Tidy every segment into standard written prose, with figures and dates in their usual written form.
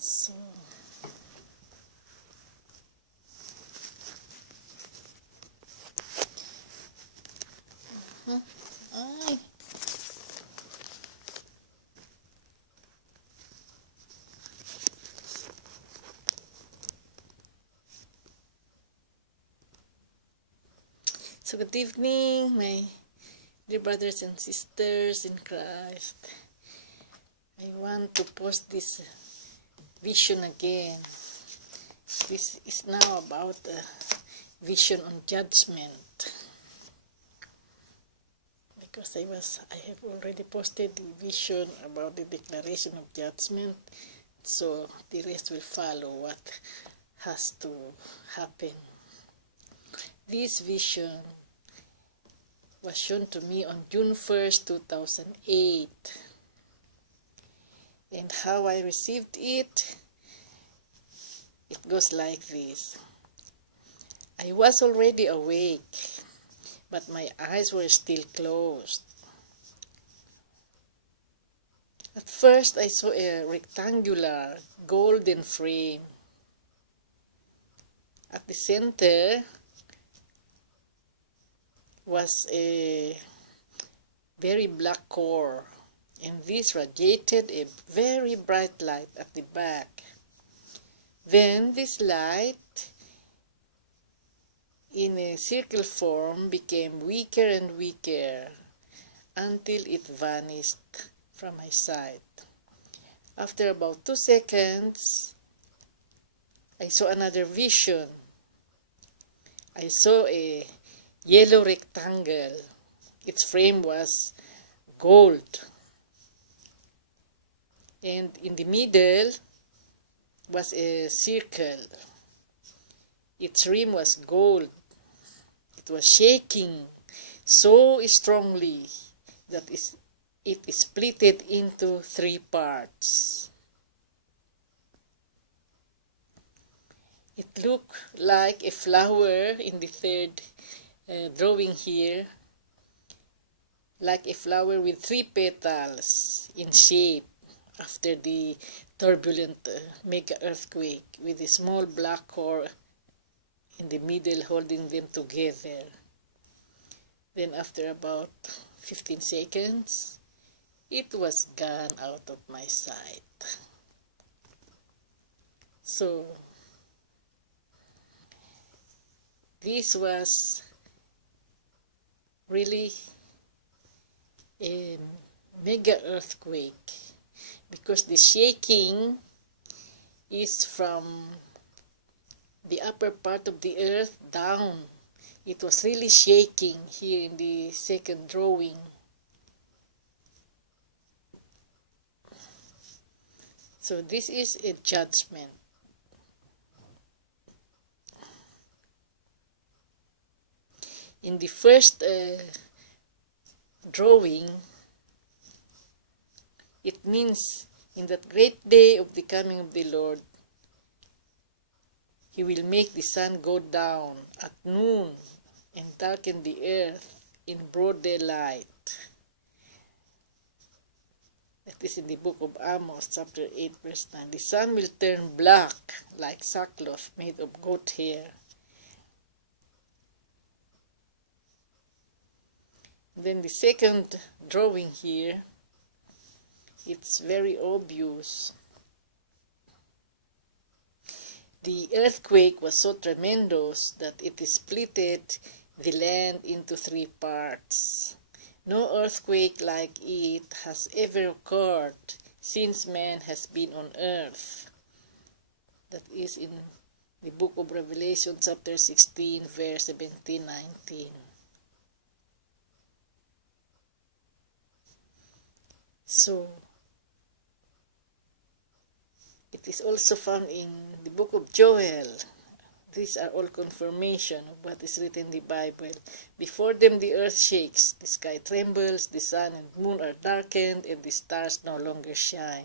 So, ay. So good evening, my dear brothers and sisters in Christ. I want to post this vision again. This is now about a vision on judgment. Because I have already posted the vision about the declaration of judgment. So the rest will follow what has to happen. This vision was shown to me on June 1st, 2008. And how I received it goes like this. I was already awake, but my eyes were still closed. At first, I saw a rectangular golden frame. At the center was a very black core, and this radiated a very bright light at the back. Then this light in a circle form became weaker and weaker until it vanished from my sight. After about 2 seconds, I saw another vision. I saw a yellow rectangle. Its frame was gold. And in the middle was a circle. Its rim was gold. It was shaking so strongly that it splitted into 3 parts. It looked like a flower in the third drawing here, like a flower with 3 petals in shape after the turbulent mega earthquake, with a small black core in the middle holding them together. Then after about 15 seconds, it was gone out of my sight. So this was really a mega earthquake, because the shaking is from the upper part of the earth down. It was really shaking here in the second drawing. So this is a judgment. In the first drawing, it means in that great day of the coming of the Lord, He will make the sun go down at noon and darken the earth in broad daylight. That is in the book of Amos, chapter 8, verse 9. The sun will turn black like sackcloth made of goat hair. Then the second drawing here, it's very obvious. The earthquake was so tremendous that it splitted the land into 3 parts. No earthquake like it has ever occurred since man has been on earth. That is in the book of Revelation, chapter 16, verse 17-19. So, it is also found in the book of Joel. These are all confirmation of what is written in the Bible. Before them the earth shakes, the sky trembles, the sun and moon are darkened, and the stars no longer shine.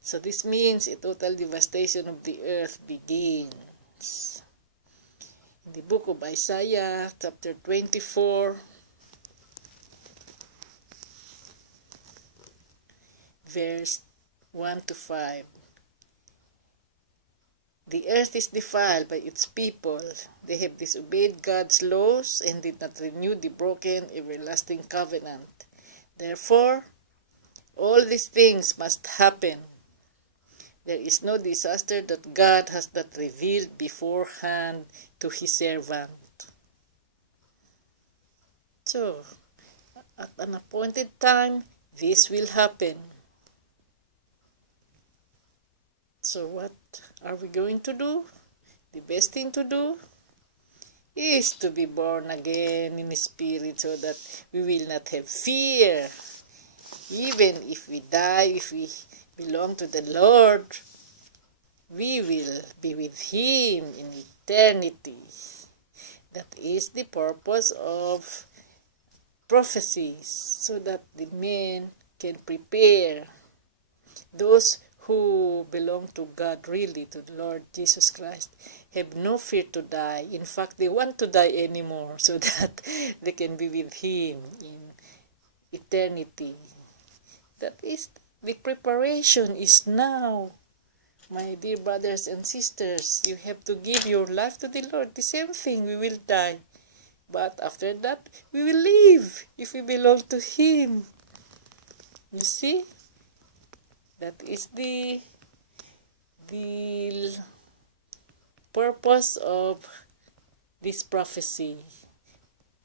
So this means a total devastation of the earth begins. In the book of Isaiah, chapter 24, verse 1 to 5. The earth is defiled by its people. They have disobeyed God's laws and did not renew the broken everlasting covenant. Therefore, all these things must happen. There is no disaster that God has not revealed beforehand to His servant. So, at an appointed time, this will happen. So what are we going to do? The best thing to do is to be born again in spirit so that we will not have fear. Even if we die, if we belong to the Lord, we will be with Him in eternity. That is the purpose of prophecies, so that the men can prepare. Those who belong to God, really, to the Lord Jesus Christ, have no fear to die. In fact, they want to die anymore so that they can be with Him in eternity. That is, the preparation is now. My dear brothers and sisters, you have to give your life to the Lord. The same thing, we will die. But after that, we will live if we belong to Him. You see? That is the purpose of this prophecy.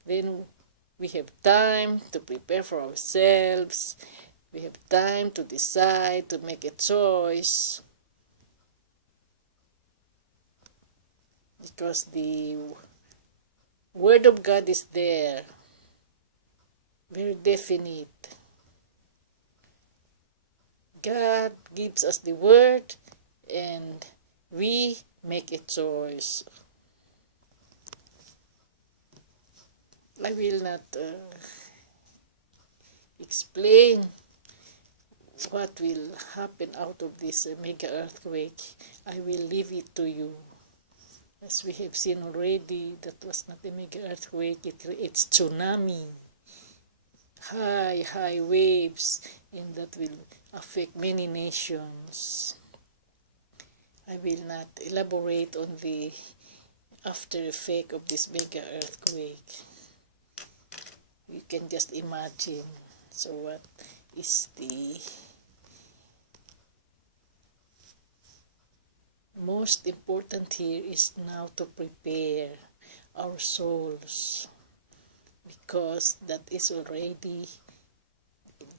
Then we have time to prepare for ourselves. We have time to decide, to make a choice. Because the Word of God is there, very definite. God gives us the Word and we make a choice. I will not explain what will happen out of this mega earthquake. I will leave it to you. As we have seen already, that was not a mega earthquake, it creates tsunami, high waves, and that will affect many nations. I will not elaborate on the after effect of this mega earthquake. You can just imagine. So what is the most important here is now to prepare our souls, because that is already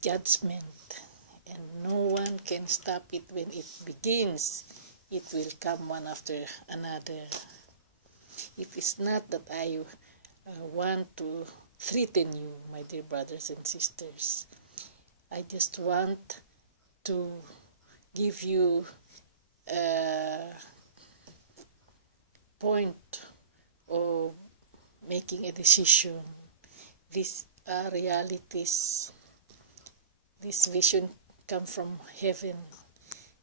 judgment, and no one can stop it when it begins. It will come one after another. It is not that I want to threaten you, my dear brothers and sisters. I just want to give you a point of making a decision. These are realities. This vision comes from heaven,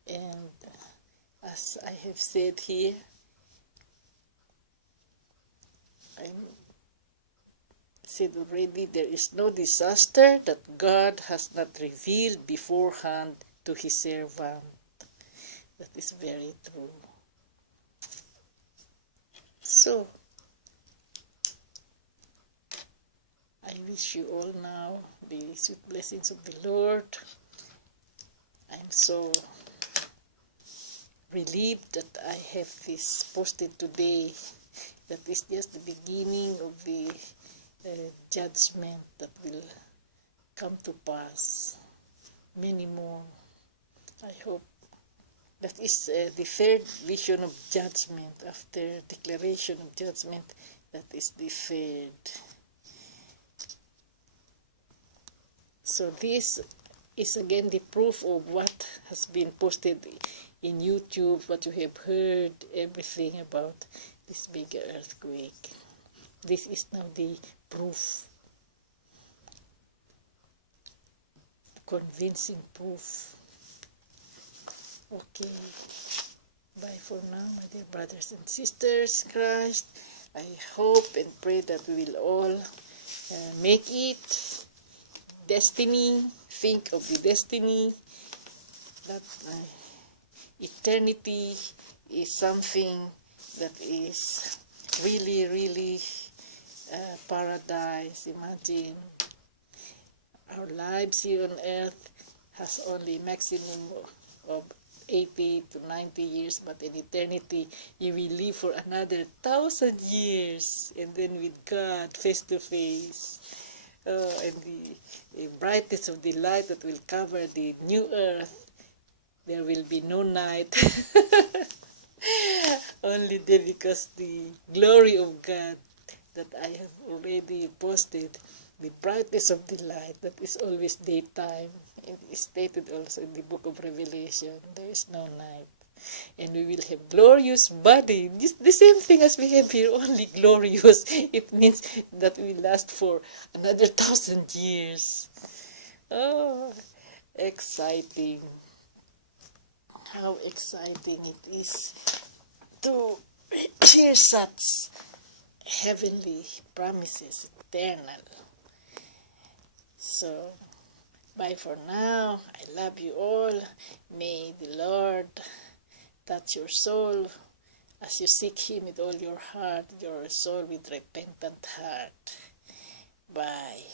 and as I have said here, I said already, there is no disaster that God has not revealed beforehand to His servant. That is very true. So, I wish you all now the sweet blessings of the Lord. I'm so relieved that I have this posted today. That is just the beginning of the judgment that will come to pass. Many more. I hope that is the third vision of judgment. After declaration of judgment, that is the third. So this is again the proof of what has been posted in YouTube, what you have heard, everything about this big earthquake. This is now the proof, convincing proof. Okay, bye for now, my dear brothers and sisters in Christ. I hope and pray that we will all make it. Destiny, think of the destiny that eternity is something that is really, really paradise. Imagine our lives here on earth has only maximum of 80 to 90 years, but in eternity you will live for another 1,000 years, and then with God face to face. And the brightness of the light that will cover the new earth. There will be no night. Only day, because the glory of God that I have already posted, the brightness of the light that is always daytime. It is stated also in the book of Revelation, there is no night. And we will have glorious body. This, the same thing as we have here, only glorious. It means that we last for another 1,000 years. Oh, exciting. How exciting it is to hear such heavenly promises, eternal. So, bye for now. I love you all. May the Lord touch your soul as you seek Him with all your heart, your soul with repentant heart. Bye.